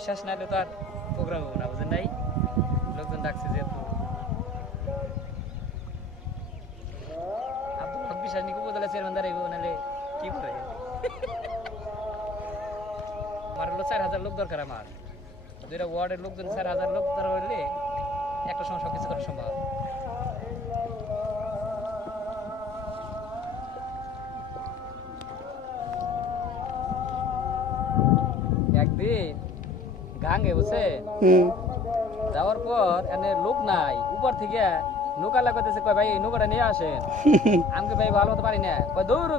বিশ্বাস না হলে তো আর প্রোগ্রাম হবে না, বুঝেন নাই? লোকজন ডাকছে যেহেতু। আব্দুল হক বিশ্বাস নিয়ে উপজেলা চেয়ারম্যান দাঁড়াইব, নাহলে কি করে? আমার হলো 4,000 লোক দরকার। আমার 2টা ওয়ার্ডের লোকজন 4,000 লোক দরকার হলে একটা সময় সবকিছু করা সম্ভব। একদিন গাঙ্গে বসে যাওয়ার পর এনে লোক নাই, উপর থেকে নৌকা লাগাতেছে, কয় ভাই এই নৌকাটা নিয়ে আসেন। আমাকে ভাই ভালো হতে পারি না, কয় দৌড়